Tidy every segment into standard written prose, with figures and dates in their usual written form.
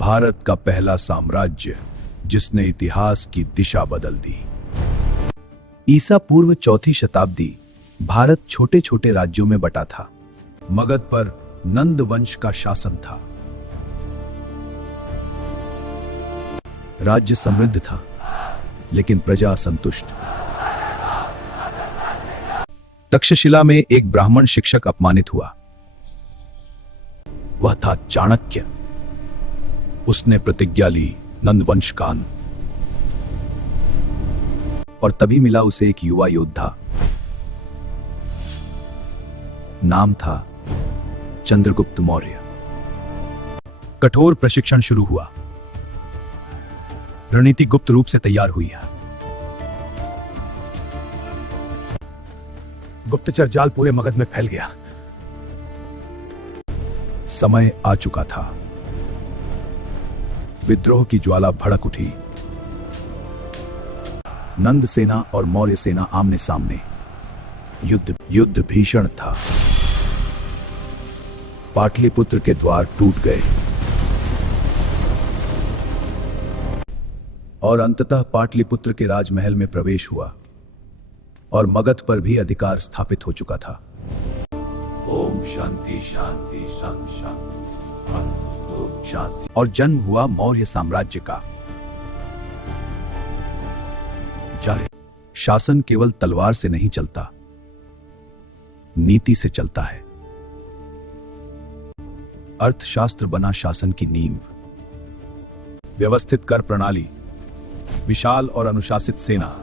भारत का पहला साम्राज्य जिसने इतिहास की दिशा बदल दी। ईसा पूर्व 4वीं शताब्दी भारत छोटे छोटे राज्यों में बटा था। मगध पर नंद वंश का शासन था। राज्य समृद्ध था, लेकिन प्रजा असंतुष्ट। तक्षशिला में एक ब्राह्मण शिक्षक अपमानित हुआ। वह था चाणक्य। उसने प्रतिज्ञा ली नंदवंश का अंत। और तभी मिला उसे एक युवा योद्धा। नाम था चंद्रगुप्त मौर्य। कठोर प्रशिक्षण शुरू हुआ। रणनीति गुप्त रूप से तैयार हुई है। गुप्तचर जाल पूरे मगध में फैल गया। समय आ चुका था। विद्रोह की ज्वाला भड़क उठी। नंद सेना और मौर्य सेना आमने सामने। युद्ध भीषण था। पाटलिपुत्र के द्वार टूट गए और अंततः पाटलिपुत्र के राजमहल में प्रवेश हुआ और मगध पर भी अधिकार स्थापित हो चुका था। ओम शांति शांति शांति। और जन्म हुआ मौर्य साम्राज्य का। शासन केवल तलवार से नहीं चलता, नीति से चलता है। अर्थशास्त्र बना शासन की नींव। व्यवस्थित कर प्रणाली, विशाल और अनुशासित सेना,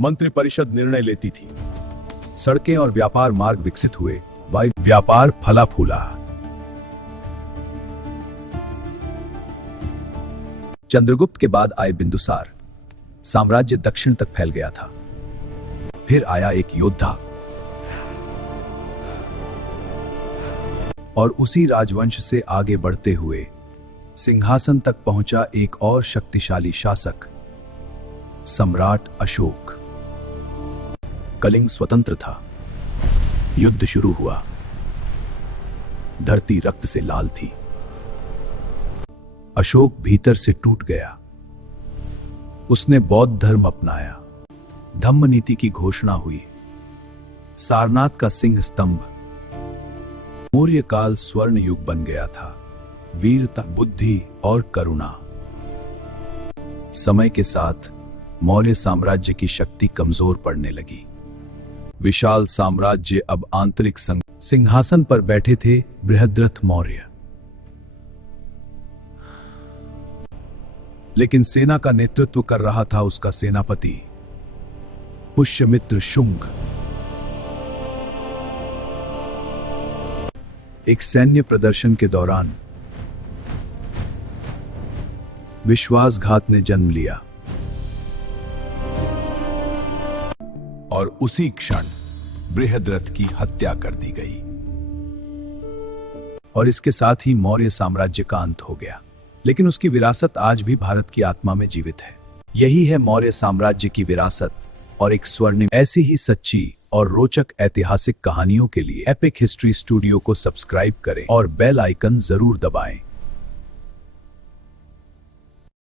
मंत्रि परिषद निर्णय लेती थी। सड़कें और व्यापार मार्ग विकसित हुए। व्यापार फला फूला। चंद्रगुप्त के बाद आए बिंदुसार। साम्राज्य दक्षिण तक फैल गया था। फिर आया एक योद्धा और उसी राजवंश से आगे बढ़ते हुए सिंहासन तक पहुंचा एक और शक्तिशाली शासक, सम्राट अशोक। कलिंग स्वतंत्र था। युद्ध शुरू हुआ। धरती रक्त से लाल थी। अशोक भीतर से टूट गया। उसने बौद्ध धर्म अपनाया। धम्म नीति की घोषणा हुई। सारनाथ का सिंह स्तंभ। मौर्य काल स्वर्ण युग बन गया था। वीरता, बुद्धि और करुणा। समय के साथ मौर्य साम्राज्य की शक्ति कमजोर पड़ने लगी। विशाल साम्राज्य अब आंतरिक सिंहासन पर बैठे थे बृहद्रथ मौर्य। लेकिन सेना का नेतृत्व कर रहा था उसका सेनापति पुष्यमित्र शुंग। एक सैन्य प्रदर्शन के दौरान विश्वासघात ने जन्म लिया और उसी क्षण बृहद्रथ की हत्या कर दी गई। और इसके साथ ही मौर्य साम्राज्य का अंत हो गया। लेकिन उसकी विरासत आज भी भारत की आत्मा में जीवित है। यही है मौर्य साम्राज्य की विरासत और एक स्वर्णिम। ऐसी ही सच्ची और रोचक ऐतिहासिक कहानियों के लिए एपिक हिस्ट्री स्टूडियो को सब्सक्राइब करें और बेल आइकन जरूर दबाएं।